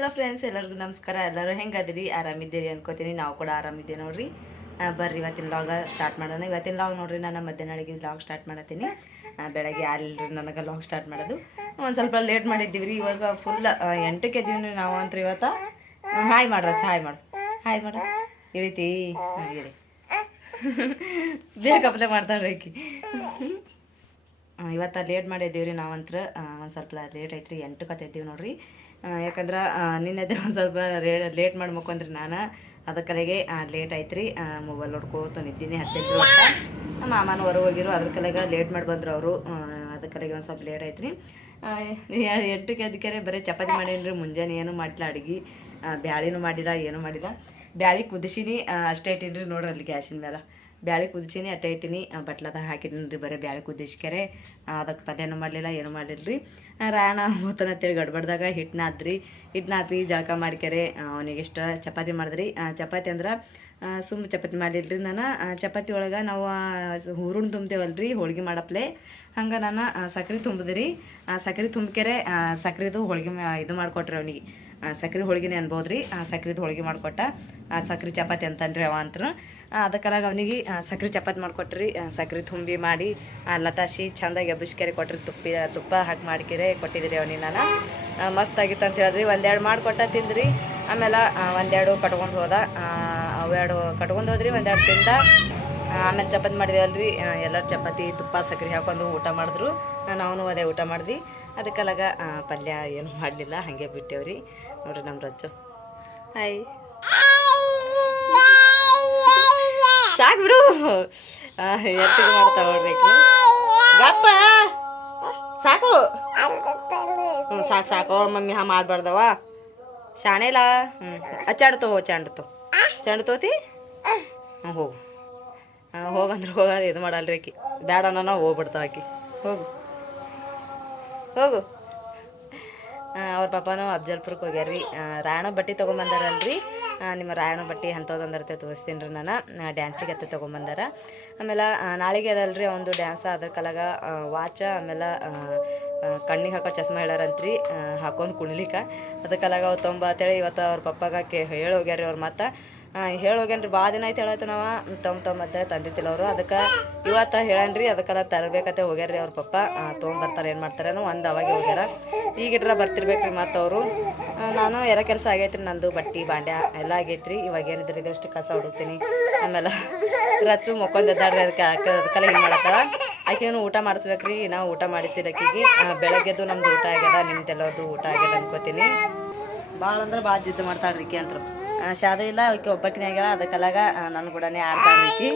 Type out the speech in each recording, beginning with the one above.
Hello friends ಎಲ್ಲರಿಗೂ ನಮಸ್ಕಾರ. ಎಲ್ಲರೂ ಹೆಂಗದಿರಿ? ಆರಾಮಿದ್ದೀರಿ ಅನ್ಕೋತೀನಿ. ನಾವು ಕೂಡ ಆರಾಮಿದ್ದೆ ನೋಡ್ರಿ. ಬರ್ರಿ, ಇವತ್ತಿನ ಲಾಗ ಸ್ಟಾರ್ಟ್ ಮಾಡೋಣ. ಇವತ್ತಿನ ಲಾಗ್ ನೋಡ್ರಿ, ನಾನು ಮಧ್ಯಾಹ್ನಳಿಗೆ ಲಾಗ್ ಸ್ಟಾರ್ಟ್ ಮಾಡತ್ತೀನಿ. ಬೆಳಗ್ಗೆ ಯಾರಿಲ್ರಿ ನನಗೆ ಲಾಗ್ ಸ್ಟಾರ್ಟ್ ಮಾಡೋದು. ಒಂದು ಸ್ವಲ್ಪ ಲೇಟ್ ಮಾಡಿದ್ದೀವಿ ರೀ ಇವಾಗ ಫುಲ್ ಎಂಟಕ್ಕೆ ಎದ್ದೀವಿ ನಾವು ಅಂತ ಇವತ್ತು. ಹಾಯ್ ಮಾಡ್ರ ಹಾಯ್ ಮಾಡು. ಹಾಯ್ ಮಾಡು ಇಳಿತಿ? ಇಳಿ ಅಪ್ಲೈ ಮಾಡ್ತಾಳೆ ಆಕಿ. ಇವತ್ತು ಲೇಟ್ ಮಾಡಿದ್ದೀವಿ ರೀ ನಾವಂತ್ರ ಒಂದು ಸ್ವಲ್ಪ ಲೇಟ್ ಐತ್ರಿ. ಎಂಟು ಹತ್ತಿದ್ದೀವಿ ನೋಡ್ರಿ. ಯಾಕಂದ್ರೆ ನಿನ್ನೆ ಒಂದು ಸ್ವಲ್ಪ ರೇ ಲೇಟ್ ಮಾಡ್ಬೇಕು ಅಂದ್ರೆ ನಾನು. ಅದಕ್ಕಲೆಗೆ ಲೇಟ್ ಐತ್ರಿ ಮೊಬೈಲ್ ನೋಡ್ಕೋತ ನಿದ್ದೀನಿ ಹತ್ತೈದು ವರ್ಷ ನಮ್ಮ ಮಾಮನ ಹೊರ ಹೋಗಿರು, ಅದ್ರ ಕಲೆಗೆ ಲೇಟ್ ಮಾಡಿ ಬಂದ್ರು ಅವರು. ಅದಕ್ಕಲೆಗೆ ಒಂದು ಸ್ವಲ್ಪ ಲೇಟ್ ಐತ್ರಿ ರೀ ಎಂಟಕ್ಕೆ ಅದಕ್ಕೆ ಬರೀ ಚಪಾತಿ ಮಾಡೀನಿ ಮುಂಜಾನೆ ಏನು ಮಾಡಿಲ್ಲ ಅಡುಗೆ ಬ್ಯಾಳಿನೂ ಮಾಡಿಲ್ಲ, ಏನೂ ಮಾಡಿಲ್ಲ. ಬ್ಯಾಳಿ ಕುದಿಸಿನಿ ಅಷ್ಟೇ ರೀ ನೋಡ್ರಿ ಅಲ್ಲಿ ಗ್ಯಾಸಿನ ಮೇಲೆ ಬ್ಯಾಳೆ ಕುದಿಸೀನಿ ಅಟ್ಟ ಇಟ್ಟಿನಿ. ಬಟ್ಲದಾಗ ಹಾಕಿದ್ದೀನಿ ರೀ ಬರೀ ಬ್ಯಾಳೆ ಕುದಿಸ್ಕರೆ. ಅದಕ್ಕೆ ಪದೇನೂ ಮಾಡಲಿಲ್ಲ, ಏನೂ ಮಾಡಿಲ್ಲ ರೀ ರಾಯಣ ಅಂತೇಳಿ ಗಡ್ಬಡ್ದಾಗ ಹಿಟ್ಟು ನಾದ್ರಿ ಹಿಟ್ಟು ಜಳಕ ಮಾಡ್ಕ್ಯಾರೆ ಅವನಿಗೆ ಇಷ್ಟ ಚಪಾತಿ ಮಾಡಿದ್ರಿ. ಚಪಾತಿ ಅಂದ್ರೆ ಸುಮ್ಮ ಚಪಾತಿ ಮಾಡಿಲ್ರಿ ನಾನು. ಚಪಾತಿ ಒಳಗೆ ನಾವು ಹೂರುಣ್ ತುಂಬ್ತೇವಲ್ರಿ, ಹೋಳ್ಗೆ ಮಾಡಪ್ಲೆ. ಹಂಗೆ ನಾನು ಸಕ್ರೆ ತುಂಬಿದ್ರಿ. ಸಕ್ರೆ ತುಂಬ್ಕ್ಯಾರೆ ಸಕ್ರೆದು ಹೋಳ್ಗೆ ಇದು ಮಾಡಿಕೊಟ್ರಿ ಅವನಿಗೆ. ಸಕ್ರೆ ಹೋಳ್ಗೆನೆ ಅನ್ಬೋದ್ರಿ. ಸಕ್ರೆದು ಹೋಳಿಗೆ ಮಾಡಿಕೊಟ್ಟ ಸಕ್ರೆ ಚಪಾತಿ ಅಂತನ್ರಿ ಅವ ಅಂತ ಅದಕ್ಕಾಗ ಅವನಿಗೆ ಸಕ್ರೆ ಚಪಾತಿ ಮಾಡಿಕೊಟ್ರಿ. ಸಕ್ರೆ ತುಂಬಿ ಮಾಡಿ ಆ, ಲತಾಶಿ ಚಂದಾಗಿ ಎಬ್ಬಿಸ್ಕೆರೆ ಕೊಟ್ರಿ ತುಪ್ಪಿ ತುಪ್ಪ ಹಾಕಿ ಮಾಡ್ಕೆರೆ ಕೊಟ್ಟಿದ್ರಿ ಅವನಿಗೆ ನಾನು. ಆ, ಮಸ್ತ್ ಆಗಿತ್ತು ಅಂತ ಹೇಳಿದ್ರಿ. ಒಂದೆರಡು ಮಾಡಿಕೊಟ್ಟ ತಿಂದ್ರಿ. ಆಮೇಲೆ ಒಂದೆರಡು ಕಟ್ಕೊಂಡು ಹೋದ. ಆ, ಅವೆರಡು ಕಟ್ಕೊಂಡು ಹೋದ್ರಿ ಒಂದೆರಡು ತಿಂದ. ಆ, ಆಮೇಲೆ ಚಪಾತಿ ಮಾಡಿದೇವಲ್ರಿ. ಎಲ್ಲರು ಚಪಾತಿ ತುಪ್ಪ ಸಕ್ಕರೆ ಹಾಕೊಂಡು ಊಟ ಮಾಡಿದ್ರು. ನಾವು ಅದೇ ಊಟ ಮಾಡಿದ್ವಿ ಅದಕ್ಕಲಾಗ ಆ, ಪಲ್ಯ ಏನು ಮಾಡಲಿಲ್ಲ ಹಾಗೆ ಬಿಟ್ಟೇವ್ರಿ. ನೋಡ್ರಿ ನಮ್ಮ ರಜ್ಜು. ಹಾಯ್. ಸಾಕು ಬಿಡು. ಎತ್ತಿಗೆ ಮಾಡ್ತಾ ಹೋಗ್ಬೇಕು. ಗಪ್ಪ. ಸಾಕು. ಹ್ಞೂ ಸಾಕು ಸಾಕು. ಮಮ್ಮಿ ಹಾ ಶಾಣೆ ಇಲ್ಲ? ಹ್ಞೂ ಚಾಂಡ್ತೋ ಚಾಂಡ್ತೋ ಚಾಂಡ್ತೋತಿ ಹ್ಞೂ ಹೋಗು. ಹೋಗಂದ್ರೆ ಹೋಗೋದು ಇದು ಮಾಡಲ್ರಿ ಆಕಿ ಬೇಡ ಅನ್ನೋ ಹೋಗ್ಬಿಡ್ತಾವ ಆಕಿ. ಹೋಗು. ಹೋಗು. ಅವ್ರ ಪಾಪನೂ ಅಫ್ಜಲ್ಪುರಕ್ಕೆ ಹೋಗ್ಯಾರ್ರಿ. ರೀ ರಾಯಣ ಬಟ್ಟೆ ತೊಗೊಂಬಂದಾರಲ್ರಿ. ನಿಮ್ಮ ರಾಯಣ ಬಟ್ಟೆ ಅಂಥವ್ದಂದ್ರೆ ತೋರಿಸ್ತೀನಿ ರೀ ನಾನು. ಡ್ಯಾನ್ಸಿಗೆ ಅತ್ತೆ ತೊಗೊಂಬಂದಾರ. ಆಮೇಲೆ ನಾಳೆಗೆ ಅದಲ್ರಿ ಒಂದು ಡ್ಯಾನ್ಸ್ ಅದ್ರ ಕಲಾಗ ವಾಚ, ಆಮೇಲೆ ಕಣ್ಣಿಗೆ ಹಾಕೋ ಚಸ್ಮ ಹೇಳಾರಂತ್ರಿ ಹಾಕೊಂಡು ಕುಣಿಲಿಕ್ಕೆ. ಅದಕ್ಕಲಾಗ ಅವ್ರು ತೊಂಬ ಅಂತೇಳಿ ಇವತ್ತು ಅವ್ರ ಪಪ್ಪಾಗ ಕೇ ಹೇಳಿ ರೀ ಅವ್ರ ಮತ್ತೆ ಹೇಳಿ ಹೋಗ್ಯಾನ್ರಿ ಭಾಳ ದಿನ ಆಯ್ತು ಹೇಳತ್ತ ನಾವ. ತಮ್ಮ ತಮ್ಮ ಅಂತೇಳಿ ತಂದಿದ್ದಿಲ್ಲ ಅವರು ಅದಕ್ಕೆ ಇವತ್ತು ಹೇಳನ್ರಿ ಅದಕ್ಕೆಲ್ಲ ತರಬೇಕಂತ ಹೋಗ್ಯಾರ್ರಿ ಅವ್ರ ಪಪ್ಪ. ತೊಗೊಂಬರ್ತಾರೆ, ಏನು ಮಾಡ್ತಾರೇನೋ, ಒಂದು ಅವಾಗೆ ಹೋಗ್ಯಾರ. ಈಗಿಟ್ರ ಬರ್ತಿರ್ಬೇಕ್ರಿ ಮತ್ತು ಅವರು. ನಾನು ಎಲ್ಲ ಕೆಲಸ ಆಗೈತ್ರಿ, ನಂದು ಬಟ್ಟಿ, ಬಾಂಡ್ಯ ಎಲ್ಲ ಆಗೈತ್ರಿ. ಇವಾಗ ಏನಿದ್ರೆ ಇದಷ್ಟು ಕಸ ಹುಡುಕ್ತೀನಿ. ಆಮೇಲೆ ರಚ್ಚು ಮೊಕ್ಕೊಂದಿದ್ದಾಡ್ರಿ ಅದಕ್ಕೆ ಅದಕ್ಕೆಲ್ಲ ಏನು ಮಾಡತ್ತಾರ ಆಕೆನೂ ಊಟ ಮಾಡಿಸ್ಬೇಕ್ರಿ. ನಾವು ಊಟ ಮಾಡಿಸಿದಕ್ಕಿಗೆ ಬೆಳಗ್ಗೆದು ನಮ್ದು ಊಟ ಆಗ್ಯದ ನಿಮ್ದೆಲ್ಲದು ಊಟ ಆಗ್ಯದ ಅನ್ಕೋತೀನಿ. ಭಾಳ ಅಂದ್ರೆ ಭಾಳ ಜಿದ್ದು ಮಾಡ್ತಾಳ್ರಿ ಈಕಿ ಅಂತರು. ಶಾದು ಇಲ್ಲ ಆಕೆ ಒಬ್ಬಕಿನ ಆಗ್ಯಾಳ ಅದಕ್ಕಲಾಗ ನನ್ನ ಕೂಡನೇ ಆಡ್ತಾ ಈಕಿ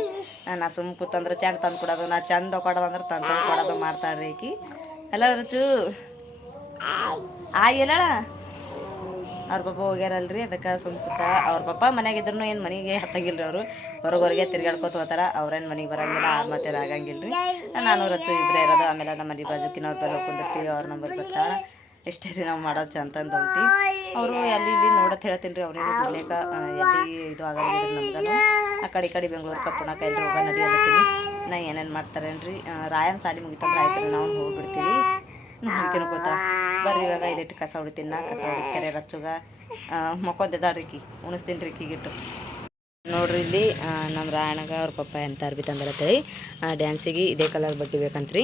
ನಾ ಸುಮ್ ಕೂತಂದ್ರೆ ಚಂದ ತಂದು ಕೊಡೋದು, ನಾ ಚಂದ ಕೊಡೋದಂದ್ರೆ ತಂದು ಕೊಡೋದು ಮಾಡ್ತಾಳ್ರಿ ಈಕಿ ಎಲ್ಲ ರುಚು ಆಯ್ ಎಲ್ಲ? ಅವ್ರ ಪಪ್ಪ ಹೋಗ್ಯಾರಲ್ರಿ, ಅದಕ್ಕೆ ಸುಮ್ ಕೂತ. ಅವ್ರ ಪಪ್ಪ ಮನ್ಯಾಗ ಇದ್ರು ಏನು ಮನೆಗೆ ಹತ್ತಂಗಿಲ್ಲ ಅವರು. ಹೊರಗೆ ಹೊರಗೆ ತಿರ್ಗಾಡ್ಕೊತ ಹೋತಾರ, ಅವ್ರೇನು ಮನೆಗೆ ಬರಂಗಿಲ್ಲ ಆ ಮತ್ತೆ ಆಗಂಗಿಲ್ಲ ರೀ ನಾನು ರಚು ಇಬ್ಬರೇ ಇರೋದು, ಆಮೇಲೆ ನಮ್ಮ ಮನೆ ಬಾಜುಕಿನವ್ರ ಬರೋ ಕುಂದಿರ್ತೀವಿ ಅವ್ರ ನಂಬರ್ ಬರ್ತಾರ ಇಷ್ಟೇ ರೀ ನಾವು ಚಂತ ಚಂದ ಅಂತಿ ಅವರು ಎಲ್ಲಿ ಇಲ್ಲಿ ನೋಡತ್ ಹೇಳ್ತೀನಿ ರೀ ಅವ್ರೇನು ದುಡ್ಲೇಕ ಎಲ್ಲಿ ಇದು ಆಗಲ್ಲ ನಮ್ಗೆ ಆ ಕಡೆ ಕಡೆ ಬೆಂಗಳೂರು ಪುಣಕ ಎಲ್ಲಿ ಹೋಗ ನಡಿ ಅಲ್ಲತ್ತೀನಿ ನಾ ಏನೇನು ಮಾಡ್ತಾರೇನ್ರಿ? ರಾಯನ್ ಸಾಲಿ ಮುಗಿತಂದ್ರೆ ಆಯ್ತು ರೀ ನಾವು ಹೋಗ್ಬಿಡ್ತೀವಿ. ನೋಡ್ಕೊಂಡು ಗೊತ್ತಾ? ಬರ್ರಿ ಇವಾಗ ಇದಿಟ್ಟು ಕಸ ಹೊಡಿತೀನಿ ನಾ, ಕಸ ಹೊಡಿತಾರೆ ರಚ್ಚುಗ. ಮಕ್ಕೊಂದಿದ್ದಾಳ್ರಿ ಈಕಿ ಉಣಿಸ್ತೀನಿ ರೀ ಈಕಿಗಿಟ್ಟು ನೋಡ್ರಿ ಇಲ್ಲಿ ನಮ್ಮ ರಾಯಣಗ ಅವ್ರ ಪಪ್ಪ ಎಂತ ಅರ್ಬಿ ತಂದಿರತ್ತೀ ಡ್ಯಾನ್ಸಿಗೆ ಇದೇ ಕಲರ್ ಬಟ್ಟೆ ಬೇಕಂತ್ರಿ.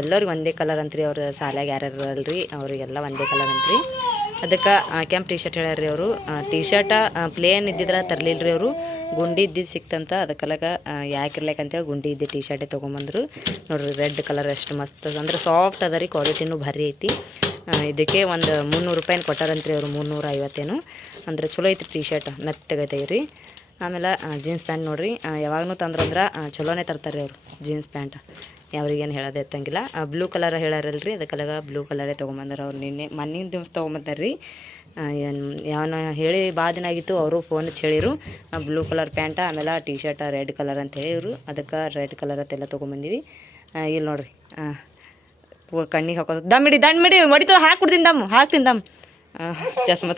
ಎಲ್ಲರಿಗೂ ಒಂದೇ ಕಲರ್ ಅಂತ್ರಿ ಅವ್ರ ಸಾಲ್ಯಾಗ ಯಾರ್ಯಾರು ಅಲ್ರಿ ಅವರಿಗೆಲ್ಲ ಒಂದೇ ಕಲರ್ ಅಂತ್ರಿ. ಅದಕ್ಕೆ ಕೆಂಪು ಟೀ ಶರ್ಟ್ ಹೇಳ್ಯಾರ್ರಿ ಅವರು. ಟೀ ಶರ್ಟ ಪ್ಲೇನ್ ಇದ್ದಿದ್ರೆ ತರ್ಲಿಲ್ರಿ ಅವರು. ಗುಂಡಿ ಇದ್ದಿದ್ದು ಸಿಕ್ತಂತ ಅದಕ್ಕಲಾಗ ಯಾಕಿರ್ಲಿಕ್ಕೆ ಅಂತೇಳಿ ಗುಂಡಿ ಇದ್ದ ಟೀ ಶರ್ಟೇ ತೊಗೊಂಬಂದ್ರು. ನೋಡ್ರಿ ರೆಡ್ ಕಲರ್ ಎಷ್ಟು ಮಸ್ತ್ ಅಂದ್ರೆ ಸಾಫ್ಟ್ ಅದ ರೀ ಕ್ವಾಲಿಟಿನೂ ಭಾರಿ ಐತಿ. ಇದಕ್ಕೆ ಒಂದು ಮುನ್ನೂರು ರೂಪಾಯಿನ ಕೊಟ್ಟಾರಂತ್ರಿ ಅವರು ಮುನ್ನೂರ ಐವತ್ತೇನು ಅಂದ್ರೆ ಚಲೋ ಐತಿ ಟೀ ಶರ್ಟ್ ಮೆತ್ತಗೈತೆ ರೀ. ಆಮೇಲೆ ಜೀನ್ಸ್ ಪ್ಯಾಂಟ್ ನೋಡ್ರಿ. ಯಾವಾಗೂ ತಂದ್ರಂದ್ರೆ ಚಲೋನೇ ತರ್ತಾರೆ ಅವರು ಜೀನ್ಸ್ ಪ್ಯಾಂಟ್ ಯಾವ್ರಿಗೇನು ಹೇಳೋದು ಎತ್ತಂಗಿಲ್ಲ ಬ್ಲೂ ಕಲರ್ ಹೇಳಾರಲ್ರಿ ಅದಕ್ಕೆಲ್ಲ ಬ್ಲೂ ಕಲರೇ ತೊಗೊಂಬಂದಾರ ಅವ್ರು ನಿನ್ನೆ ಮಣ್ಣಿನ ದಿವ್ಸ ಏನು, ಯಾವನ ಹೇಳಿ ಭಾಳ ದಿನ ಆಗಿತ್ತು, ಅವರು ಫೋನ್ ಹೇಳಿರು ಬ್ಲೂ ಕಲರ್ ಪ್ಯಾಂಟ ಆಮೇಲೆ ಟೀ-ಶರ್ಟ್ ರೆಡ್ ಕಲರ್ ಅಂತ ಹೇಳಿರು ಅದಕ್ಕೆ ರೆಡ್ ಕಲರ್ ಅಂತೆಲ್ಲ ತೊಗೊಂಬಂದಿವಿ. ಇಲ್ಲಿ ನೋಡ್ರಿ ಕಣ್ಣಿಗೆ ಹಾಕೋದು ದಮ್ಮಿಡಿ ಇಡಿ ದಮ್ ಇಡಿ ಹೊಡಿತು ಹಾಕ್ಬಿಡ್ತೀನಿ ದಮ್, ಹಾಕ್ತೀನಿ ದಮ್. ಚಸ್ಮಾ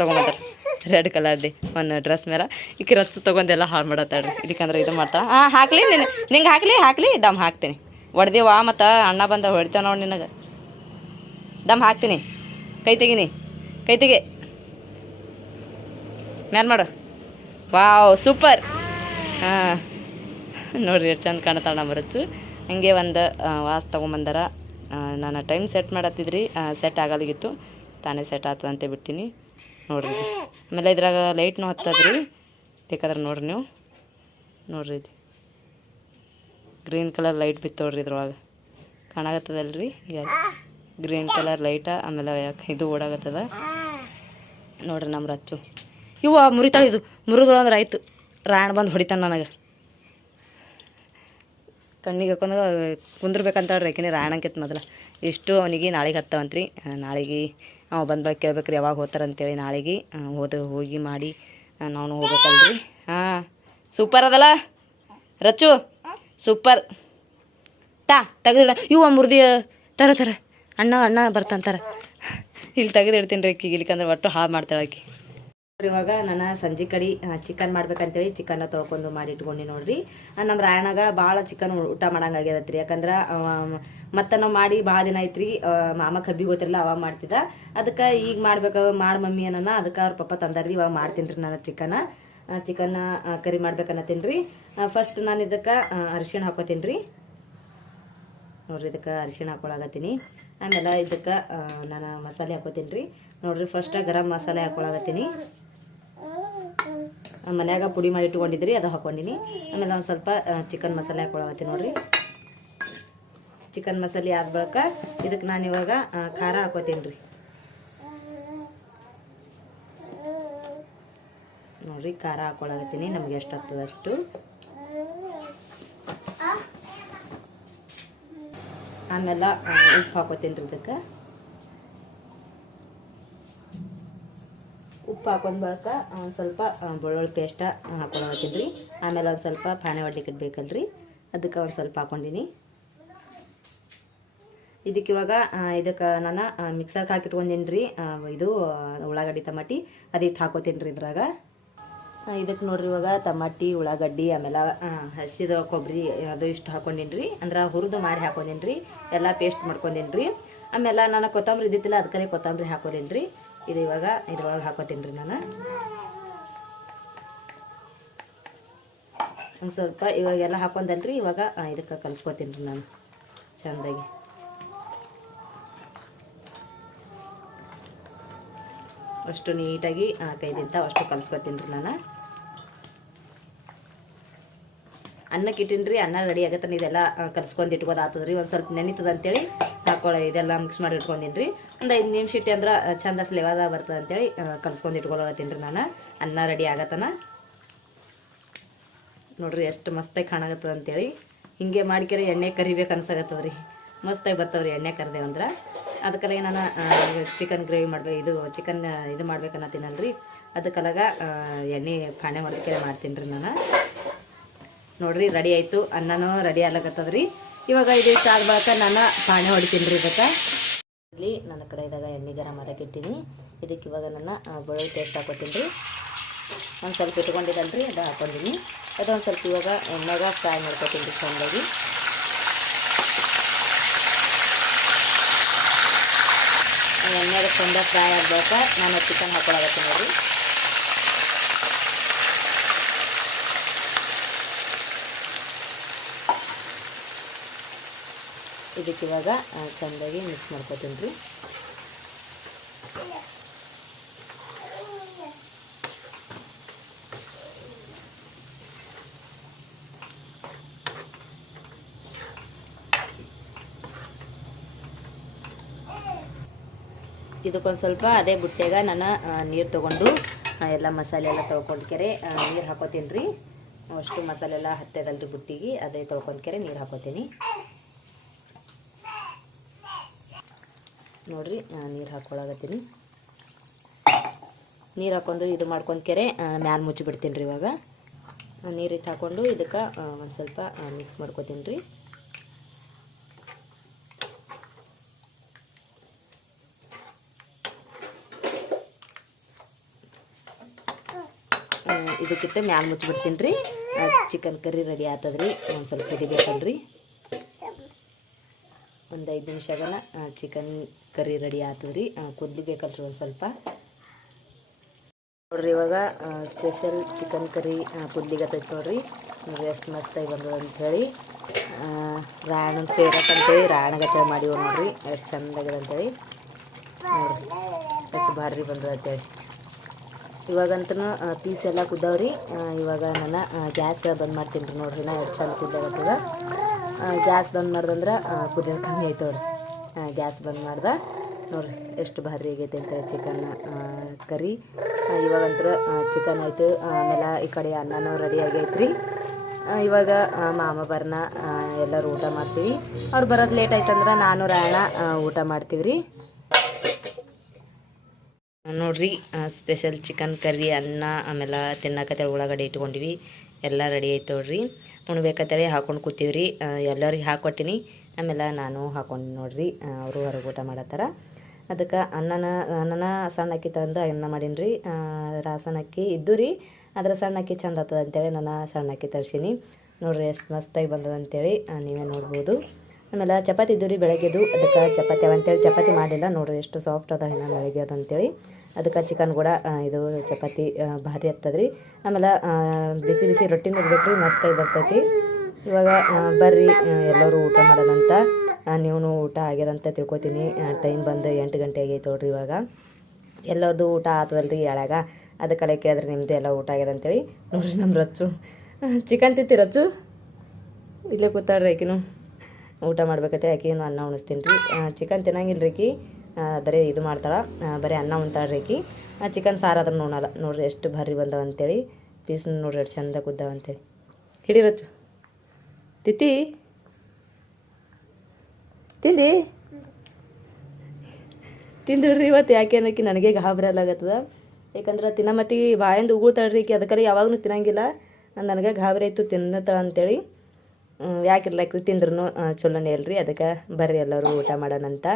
ರೆಡ್ ಕಲರ್ದು ಒಂದು ಡ್ರೆಸ್ ಮೇಲೆ. ಈಕ ರಚ್ಚು ತೊಗೊಂಡೆಲ್ಲ ಹಾಳು ಮಾಡತ್ತಾಡ್ರಿ ಇದಕ್ಕಂದ್ರೆ ಇದು ಮಾಡ್ತಾ. ಹಾಂ ಹಾಕ್ಲಿ ನಿನ್ನ ನಿಂಗೆ ಹಾಕ್ಲಿ ಹಾಕ್ಲಿ. ದಮ್ ಹಾಕ್ತೀನಿ. ಹೊಡ್ದೇವಾ ಮತ್ತು ಅಣ್ಣ ಬಂದ ಹೊಡಿತಾವ ನೋಡಿ ನಿನಗೆ. ದಮ್ ಹಾಕ್ತೀನಿ. ಕೈ ತೆಗಿನಿ. ಕೈ ತೆಗಿ. ಮ್ಯಾನ್ ಮಾಡು. Wow, super. ಹಾಂ ನೋಡಿರಿ ಎಷ್ಟು ಚಂದ ಕಾಣ್ತಾಳೆ ನಮ್ಮ ರಚ್ಚು ಹಂಗೆ ಒಂದು ವಾಸ್ ತೊಗೊಂಬಂದಾರ. ನಾನು ಟೈಮ್ ಸೆಟ್ ಮಾಡತ್ತಿದ್ರಿ. ಸೆಟ್ ಆಗಲಿಗಿತ್ತು. ತಾನೇ ಸೆಟ್ ಅಂತ ಬಿಟ್ಟಿನಿ. ನೋಡ್ರಿ. ಆಮೇಲೆ ಇದ್ರಾಗ ಲೈಟ್ನು ಹತ್ತದ್ರಿ. ಬೇಕಾದ್ರೆ ನೋಡ್ರಿ ನೀವು. ನೋಡ್ರಿ ಇದು ಗ್ರೀನ್ ಕಲರ್ ಲೈಟ್ ಬಿತ್ತು ನೋಡ್ರಿ ಇದ್ರೊಳಗೆ. ಕಾಣಾಗತ್ತದಲ್ರಿ ಈಗ ಗ್ರೀನ್ ಕಲರ್ ಲೈಟ ಆಮೇಲೆ ಇದು ಓಡಾಗತ್ತದ ನೋಡ್ರಿ ನಮ್ಮ ರಚ್ಚು. ಇವ ಮುರಿತಾಳೆ ಇದು. ಮುರಿದು ಅಂದ್ರೆ ಆಯ್ತು. ರಾಯಣ ಬಂದು ಹೊಡಿತಾನೆ ನನಗೆ. ಕಣ್ಣಿಗೆ ಹಾಕೊಂಡು ಕುಂದ್ರಬೇಕಂತ ಹೇಳ್ರಿ, ಯಾಕೆಂದ್ರೆ ರಾಯಣಂಕಿತ್ ಮೊದಲ. ಎಷ್ಟು ಅವನಿಗೆ ನಾಳೆಗೆ ಹತ್ತವಂತ್ರಿ. ನಾಳೆಗೆ ಅವ ಬಂದ ಬಳಿಕ ಕೇಳ್ಬೇಕ್ರಿ ಯಾವಾಗ ಹೋಗ್ತಾರಂತೇಳಿ ನಾಳೆಗೆ. ಆ, ಹೋದ ಹೋಗಿ ಮಾಡಿ ನಾನು ಹೋಗ್ಬೇಕಲ್ರಿ. ಹಾಂ ಸೂಪರ್ ಅದಲ್ಲ? ರಚ್ಚು ಸೂಪರ್ ತಾ ತೆಗೆದಿಡ. ಇವು ಮುರ್ದಿ ತರ ತರ. ಅಣ್ಣ ಅಣ್ಣ ಬರ್ತಂತಾರೆ ಇಲ್ಲಿ ತೆಗೆದು ಇಡ್ತೀನಿ ರೀ ಅಕ್ಕಿಗೆ ಇಲ್ಲಿಕಂದ್ರೆ ಒಟ್ಟು ಹಾಳು ಮಾಡ್ತಾಳೆ ಆಕಿ. ಇವಾಗ ನಾನು ಸಂಜೆ ಕಡೆ ಚಿಕನ್ ಮಾಡ್ಬೇಕಂತೇಳಿ ಚಿಕನ್ ತೊಳ್ಕೊಂಡು ಮಾಡಿ ಇಟ್ಕೊಂಡಿ ನೋಡ್ರಿ ನಮ್ಮ ರಾಯಣಗ ಭಾಳ ಚಿಕನ್ ಊಟ ಮಾಡಂಗೆ ಆಗ್ಯದತ್ರಿ. ಯಾಕಂದ್ರೆ ಮತ್ತೆ ನಾವು ಮಾಡಿ ಭಾಳ ದಿನ ಐತ್ರಿ ಮಾಮ ಕಬ್ಬಿ ಗೊತ್ತಿರಲ್ಲ ಅವಾಗ ಮಾಡ್ತಿದ್ದ. ಅದಕ್ಕೆ ಈಗ ಮಾಡ್ಬೇಕು, ಮಾಡಿ ಮಮ್ಮಿ ಅನ್ನನ, ಅದಕ್ಕೆ ಅವ್ರ ಪಪ್ಪ ತಂದಾರ್ರಿ, ಇವಾಗ ಮಾಡ್ತೀನಿ ರೀ ನಾನು ಚಿಕನ್ ಚಿಕನ್ನ ಕರಿ ಮಾಡ್ಬೇಕನ್ನತ್ತೀನಿ ರೀ ಫಸ್ಟ್ ನಾನು ಇದಕ್ಕೆ ಅರಿಶಿಣ ಹಾಕೋತೀನಿ ರೀ ನೋಡ್ರಿ, ಇದಕ್ಕೆ ಅರಿಶಿಣ ಹಾಕೊಳಕತ್ತೀನಿ. ಆಮೇಲೆ ಇದಕ್ಕೆ ನಾನು ಮಸಾಲೆ ಹಾಕೋತೀನಿ ರೀ ನೋಡ್ರಿ ಫಸ್ಟ್ ಗರಂ ಮಸಾಲೆ ಹಾಕೊಳಕತ್ತೀನಿ. ಮನ್ಯಾಗ ಪುಡಿ ಮಾಡಿ ಇಟ್ಕೊಂಡಿದ್ರಿ ಅದು ಹಾಕೊಂಡಿನಿ. ಆಮೇಲೆ ಒಂದು ಸ್ವಲ್ಪ ಚಿಕನ್ ಮಸಾಲೆ ಹಾಕೊಳಕತ್ತೀನಿ ನೋಡ್ರಿ. ಚಿಕನ್ ಮಸಾಲೆ ಆದ ಬಳಿಕ ಇದಕ್ಕೆ ನಾನು ಇವಾಗ ಖಾರ ಹಾಕೋತೀನಿ ರೀ. ನೋಡ್ರಿ, ಖಾರ ಹಾಕೊಳಕತ್ತೀನಿ, ನಮ್ಗೆ ಎಷ್ಟು ಆಗ್ತದೆ ಅಷ್ಟು. ಆಮೇಲೆ ಉಪ್ಪು ಹಾಕೋತೀನಿ ರೀ ಇದಕ್ಕೆ. ಉಪ್ಪು ಹಾಕೊಂಡ್ ಬಳಿಕ ಒಂದು ಸ್ವಲ್ಪ ಬೆಳ್ಳುಳ್ಳಿ ಪೇಸ್ಟ ಹಾಕೊಂಡು ರೀ ಆಮೇಲೆ ಒಂದು ಸ್ವಲ್ಪ ಪಾಣೆ ಒಡ್ಲಿಕ್ಕೆ ಇಡ್ಬೇಕಲ್ರಿ ಅದಕ್ಕೆ ಒಂದು ಸ್ವಲ್ಪ ಹಾಕೊಂಡಿನಿ. ಇದಕ್ಕೆ ಇವಾಗ ಇದಕ್ಕೆ ನಾನು ಮಿಕ್ಸರ್ಗೆ ಹಾಕಿಟ್ಕೊಂಡಿನಿ ರೀ ಇದು ಉಳ್ಳಾಗಡ್ಡಿ ಟಮಾಟಿ ಅದಿಟ್ಟು ಹಾಕೋತೀನಿ ರೀ ಇದ್ರಾಗ. ಇದಕ್ಕೆ ನೋಡ್ರಿ ಇವಾಗ ತಮಾಟಿ, ಉಳ್ಳಾಗಡ್ಡಿ, ಆಮೇಲೆ ಹಸಿದ ಕೊಬ್ಬರಿ ಅದು ಇಷ್ಟು ಹಾಕೊಂಡಿನಿ ರೀ ಅಂದ್ರೆ ಹುರಿದು ಮಾಡಿ ಹಾಕೊಂಡಿನಿ ರೀ ಎಲ್ಲ ಪೇಸ್ಟ್ ಮಾಡ್ಕೊಂಡಿನಿ ಆಮೇಲೆ ನಾನು ಕೊತ್ತಂಬರಿ ಇದ್ದಿತ್ತಿಲ್ಲ ಅದಕ್ಕೆ ಕೊತ್ತಂಬರಿ ಹಾಕೋದೀನಿ ರೀ ಇದು ಇವಾಗ ಇದ್ರೊಳಗೆ ಹಾಕೋತೀನಿ ರೀ ನಾನು. ಹಂಗೆ ಸ್ವಲ್ಪ ಇವಾಗ ಎಲ್ಲ ಹಾಕೊಂಡಲ್ರಿ ಇವಾಗ ಇದಕ್ಕೆ ಕಲ್ಸ್ಕೊತೀನಿ ರೀ ನಾನು, ಚೆಂದಾಗಿ. ಅಷ್ಟು ನೀಟಾಗಿ ಕೈದಿಂತ ಅಷ್ಟು ಕಲ್ಸ್ಕೊತೀನಿ ರೀ ನಾನು. ಅನ್ನಕ್ಕೆ ಇಟ್ಟಿನಿ ರೀ ಅನ್ನ ರೆಡಿ ಆಗತ್ತಾನೆ ಇದೆಲ್ಲ ಕಲ್ಸ್ಕೊಂಡು ಇಟ್ಕೋದು ರೀ. ಒಂದು ಸ್ವಲ್ಪ ನೆನೀತದ ಅಂತೇಳಿ ಹಾಕೊಳ್ಳೋ ಇದೆಲ್ಲ ಮಿಕ್ಸ್ ಮಾಡಿ ಇಟ್ಕೊಂಡಿನಿ ರೀ. ಒಂದು ಐದು ನಿಮಿಷ ಇಟ್ಟು ಅಂದ್ರೆ ಚಂದ ಫ್ಲೇವರ್ ಬರ್ತದೆ ಅಂತೇಳಿ ಕಲ್ಸ್ಕೊಂಡು ಇಟ್ಕೊಳಕತ್ತೀನಿ ರೀ ನಾನು. ಅನ್ನ ರೆಡಿ ಆಗತ್ತನ. ನೋಡ್ರಿ ಎಷ್ಟು ಮಸ್ತಾಗಿ ಕಾಣಕತ್ತದ ಅಂತೇಳಿ. ಹಿಂಗೆ ಮಾಡ್ಕೆರೆ ಎಣ್ಣೆ ಕರಿಬೇಕು ಅನ್ಸಾಗತ್ತದ ರೀ. ಮಸ್ತಾಗಿ ಬರ್ತವ್ರಿ ಎಣ್ಣೆ ಕರ್ದೇವು ಅಂದ್ರೆ. ಅದಕ್ಕೆಲ್ಲ ನಾನು ಚಿಕನ್ ಗ್ರೇವಿ ಮಾಡ್ಬೇಕು ಇದು ಚಿಕನ್ ಇದು ಮಾಡ್ಬೇಕನ್ನತ್ತೀನಲ್ರಿ ಅದಕ್ಕೆಲ್ಲಾಗ ಆ, ಎಣ್ಣೆ ಪಾಣೆ ಹೊಡೆದಕ್ಕೆ ಮಾಡ್ತೀನಿ ರೀ ನಾನು. ನೋಡ್ರಿ ರೆಡಿ ಆಯಿತು. ಅನ್ನನೂ ರೆಡಿ ಆಗ್ಲಕತ್ತದ್ರಿ. ಇವಾಗ ಇದು ಆದ ಬಳಕ ನಾನು ಪಾಣೆ ಹೊಡಿತೀನಿ ರೀ ಇದಕ್ಕೆ ಇಲ್ಲಿ ನನ್ನ ಕಡೆ ಇದಾಗ ಎಣ್ಣೆ ಗರಂ ಇಟ್ಟಿನಿ. ಇದಕ್ಕೆ ಇವಾಗ ನನ್ನ ಆ, ಟೇಸ್ಟ್ ಹಾಕೋತೀನಿ ರೀ ಒಂದು ಸ್ವಲ್ಪ ಇಟ್ಕೊಂಡಿದ್ದಲ್ರಿ ಅದು ಹಾಕೊಂಡಿನಿ. ಅದೊಂದು ಸ್ವಲ್ಪ ಇವಾಗ ಎಣ್ಣೆಗ ಫ್ರೈ ಮಾಡ್ಕೊತೀನಿ ರೀ ಚೆಂದಾಗಿ ಎಣ್ಣೆಗೆ ಚೆಂದ ಫ್ರೈ ಆಗ್ಬೇಕು ನಾನು ಚಿಕನ್ ಹಾಕೊಳಕತ್ತೀನಿ ನೋಡ್ರಿ. ಇದಕ್ಕೆ ಇವಾಗ ಚೆಂದಾಗಿ ಮಿಕ್ಸ್ ಮಾಡ್ಕೊತೀನಿ ರೀ. ಇದಕ್ಕೊಂದು ಸ್ವಲ್ಪ ಅದೇ ಬುಟ್ಟೆಗೆ ನಾನು ನೀರು ತೊಗೊಂಡು ಎಲ್ಲ ಮಸಾಲೆ ಎಲ್ಲ ತೊಳ್ಕೊಂಡ್ಕೆರೆ ನೀರು ಹಾಕೋತೀನಿ ರೀ. ಅಷ್ಟು ಮಸಾಲೆ ಎಲ್ಲ ಹತ್ತದಲ್ರಿ ಬುಟ್ಟಿಗೆ, ಅದೇ ತೊಳ್ಕೊಂಡ್ಕೆರೆ ನೀರು ಹಾಕೋತೀನಿ. ನೋಡ್ರಿ ನೀರು ಹಾಕೊಳಗತ್ತೀನಿ ನೀರು ಹಾಕೊಂಡು ಇದು ಮಾಡ್ಕೊಂಡ್ಕೆರೆ ಮ್ಯಾಲ ಮುಚ್ಚಿ ಬಿಡ್ತೀನಿ ರೀ ಇವಾಗ ನೀರಿಟ್ಟು ಹಾಕೊಂಡು ಇದಕ್ಕೆ ಒಂದು ಸ್ವಲ್ಪ ಮಿಕ್ಸ್ ಮಾಡ್ಕೊತೀನಿ ರೀ ಇದಕ್ಕಿಟ್ಟು ಮ್ಯಾಲ ಮುಚ್ಚಿಬಿಡ್ತೀನಿ ರೀ ಚಿಕನ್ ಕರಿ ರೆಡಿ ಆತದ್ರಿ. ಒಂದು ಸ್ವಲ್ಪ ಕುದಿಬೇಕಲ್ರಿ ಒಂದು ಐದು ನಿಮಿಷಗನ ಚಿಕನ್ ಕರಿ ರೆಡಿ ಆತದ್ರಿ ರೀ. ಒಂದು ಸ್ವಲ್ಪ. ನೋಡ್ರಿ ಇವಾಗ ಸ್ಪೆಷಲ್ ಚಿಕನ್ ಕರಿ ಕುದ್ಲಿಗತ್ತೈತೆ ನೋಡ್ರಿ. ನೋಡ್ರಿ ಎಷ್ಟು ಮಸ್ತಾಗಿ ಬಂದದ ಅಂಥೇಳಿ ರಾಣನ ಫೇವ್ರೇಟ್ ಅಂತೇಳಿ ರಾಯಣ್ಣಗತ್ತೆ ಮಾಡಿವ ನೋಡ್ರಿ. ಎಷ್ಟು ಚೆಂದಾಗಿದೆ ಅಂತೇಳಿ ನೋಡ್ರಿ, ಎಷ್ಟು ಭಾರಿ ಬಂದದ ಅಂತೇಳಿ ಇವಾಗಂತೂ ಪೀಸ್ ಎಲ್ಲ ಕುದ್ದಾವ್ರಿ ಇವಾಗ ನಾನು ಗ್ಯಾಸ್ ಬಂದ್ ಮಾಡ್ತೀನಿ ರೀ ನೋಡ್ರಿ ನಾ, ಎಷ್ಟು ಚಂದ ಕುದ್ದಾಗತ್ತದ ಗ್ಯಾಸ್ ಬಂದ್ ಮಾಡ್ದಂದ್ರೆ ಕುದಿಯೋದು ಕಮ್ಮಿ ಆಯ್ತು ನೋಡ್ರಿ. ಗ್ಯಾಸ್ ಬಂದ್ ಮಾಡ್ದೆ, ನೋಡ್ರಿ, ಎಷ್ಟು ಭಾರಿ ಆಗೈತೆ ಅಂತೇಳಿ ಚಿಕನ್ ಕರಿ. ಇವಾಗಂತ್ರ ಚಿಕನ್ ಆಯಿತು, ಆಮೇಲೆ ಈ ಕಡೆ ಅನ್ನನೂ ರೆಡಿ ಆಗೈತ್ರಿ. ಇವಾಗ ಮಾಮ ಬರ್ನ ಎಲ್ಲರೂ ಊಟ ಮಾಡ್ತೀವಿ. ಅವ್ರು ಬರೋದು ಲೇಟ್ ಆಯ್ತಂದ್ರೆ ನಾನು ರಾಯಣ ಊಟ ಮಾಡ್ತೀವಿ ರೀ ನೋಡ್ರಿ ಸ್ಪೆಷಲ್ ಚಿಕನ್ ಕರಿ, ಅನ್ನ, ಆಮೇಲೆ ತಿನ್ನಕತ್ತೆ ಉಳ್ಳಾಗಡ್ಡೆ ಇಟ್ಕೊಂಡಿವಿ. ಎಲ್ಲ ರೆಡಿ ಆಯ್ತು ನೋಡ್ರಿ. ಉಣ್ಬೇಕಂತೇಳಿ ಹಾಕೊಂಡು ಕೂತೀವ್ರಿ. ಎಲ್ಲರಿಗೆ ಹಾಕೊಟ್ಟಿನಿ. ಆಮೇಲೆ ನಾನು ಹಾಕೊಂಡು ನೋಡ್ರಿ ಅವರು ಹೊರಗೆ ಊಟ ಮಾಡತ್ತಾರ ಅದಕ್ಕೆ ಅನ್ನನ ಅನ್ನನ ಸಣ್ಣ ಅಕ್ಕಿ ತಂದು ಅನ್ನ ಮಾಡೀನಿ ರೀ ರಾಸನ ಅಕ್ಕಿ ಇದ್ದು ರೀ. ಅದರ ಸಣ್ಣ ಅಕ್ಕಿ ಚಂದ ಆಗ್ತದೆ ಅಂತೇಳಿ ನಾನು ಸಣ್ಣ ಅಕ್ಕಿ ತರ್ಸೀನಿ. ನೋಡ್ರಿ ಎಷ್ಟು ಮಸ್ತಾಗಿ ಬಂದದ ಅಂತೇಳಿ ನೀವೇ ನೋಡ್ಬೋದು. ಆಮೇಲೆ ಚಪಾತಿ ಇದ್ದು ರೀ ಬೆಳಗ್ಗೆದು. ಅದಕ್ಕೆ ಚಪಾತಿ ಅಂತೇಳಿ, ಚಪಾತಿ ಮಾಡಿಲ್ಲ. ನೋಡ್ರಿ ಎಷ್ಟು ಸಾಫ್ಟ್ ಅದ ಇನ್ನು ಬೆಳಗ್ಗೆ ಅದು ಅಂತೇಳಿ. ಅದಕ್ಕೆ ಚಿಕನ್ ಕೂಡ ಇದು ಚಪಾತಿ ಭಾರಿ ಆಗ್ತದ್ರಿ ಆಮೇಲೆ ಬಿಸಿ ಬಿಸಿ ರೊಟ್ಟಿ ಮುಗ್ಬೇಕ್ರಿ ಮಸ್ತಾಗಿ ಬರ್ತೈತಿ. ಇವಾಗ ಬರ್ರಿ ಎಲ್ಲರೂ ಊಟ ಮಾಡೋದಂತ ನೀವು ಊಟ ಆಗ್ಯದಂತ ತಿಳ್ಕೊತೀನಿ. ಟೈಮ್ ಬಂದು ಎಂಟು ಗಂಟೆ ಆಗೈತೆ ನೋಡ್ರಿ ಇವಾಗ. ಎಲ್ಲರದು ಊಟ ಆತದಲ್ರಿ ಎಳಾಗ ಅದಕ್ಕೆಲ್ಲ ಕೇಳಿದ್ರೆ ನಿಮ್ಮದು ಎಲ್ಲ ಊಟ ಆಗ್ಯದ ಅಂತೇಳಿ. ನೋಡ್ರಿ ನಮ್ಮ ರಚ್ಚು. ಚಿಕನ್ ತಿತ್ತಿ ರಚ್ಚು? ಇಲ್ಲೇ ಕೂತಾಡ್ರಿ ಆಕಿನೂ. ಊಟ ಮಾಡ್ಬೇಕತ್ತೆ ಆಕಿನೂ ಅನ್ನ ಉಣಿಸ್ತೀನಿ ರೀ. ಚಿಕನ್ ತಿನ್ನಂಗಿಲ್ಲ ರೀ ಬರೀ ಇದು ಮಾಡ್ತಾಳೆ. ಬರೀ ಅನ್ನ ರೀ ಆಕಿ ಚಿಕನ್ ಸಾರು ಆದ್ರೆ ನೋಡಲ್ಲ. ನೋಡ್ರಿ ಎಷ್ಟು ಭಾರಿ ಬಂದವ ಅಂತೇಳಿ. ಪೀಸ್ ನೋಡ್ರಿ ಎಷ್ಟು ಚಂದ ಕುದ್ದಾವ ಅಂತೇಳಿ. ತಿತ್ತಿ. ತಿಂದಿ? ತಿಂದಿಡ್ರಿ ಇವತ್ತು ಯಾಕೆ ಅನ್ನೋಕ್ಕೆ ನನಗೆ ಗಾಬರಿ ಆಗತ್ತದ ಯಾಕಂದ್ರೆ ತಿನ್ನಮತ್ತಿಗೆ ಬಾಯಿಂದ ಉಗುಳ್ತಾಳ್ರಿ ಈಕಿ ಅದಕ್ಕೆ ಯಾವಾಗಲೂ ತಿನ್ನಂಗಿಲ್ಲ. ನನಗೆ ಗಾಬರಿ ಆಯಿತು ತಿನ್ನತ್ತಾಳ ಅಂತೇಳಿ. ಯಾಕಿರ್ಲಾಕ್ರಿ ತಿಂದ್ರೂ ಚಲೋನೇ ಅಲ್ರಿ. ಅದಕ್ಕೆ ಬರ್ರಿ ಎಲ್ಲರೂ ಊಟ ಮಾಡೋಣಂತ.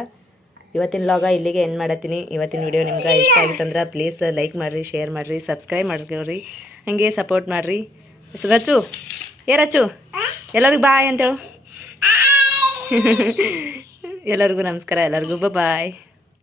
ಇವತ್ತಿನ ಲಾಗ ಇಲ್ಲಿಗೆ ಎಂಡ್ ಮಾಡತ್ತೀನಿ. ಇವತ್ತಿನ ವಿಡಿಯೋ ನಿಮ್ಗೆ ಇಷ್ಟ ಆಗಿತ್ತಂದ್ರೆ ಪ್ಲೀಸ್ ಲೈಕ್ ಮಾಡಿರಿ ಶೇರ್ ಮಾಡಿರಿ ಸಬ್ಸ್ಕ್ರೈಬ್ ಮಾಡ್ಕೋರಿ ಹಾಗೆ ಸಪೋರ್ಟ್ ಮಾಡಿರಿ. ರಚು ಏ ರಚು ಎಲ್ಲರಿಗೂ ಬಾಯ್ ಅಂತೇಳು ಎಲ್ಲರಿಗೂ ನಮಸ್ಕಾರ, ಎಲ್ಲರಿಗೂ ಬಾಯ್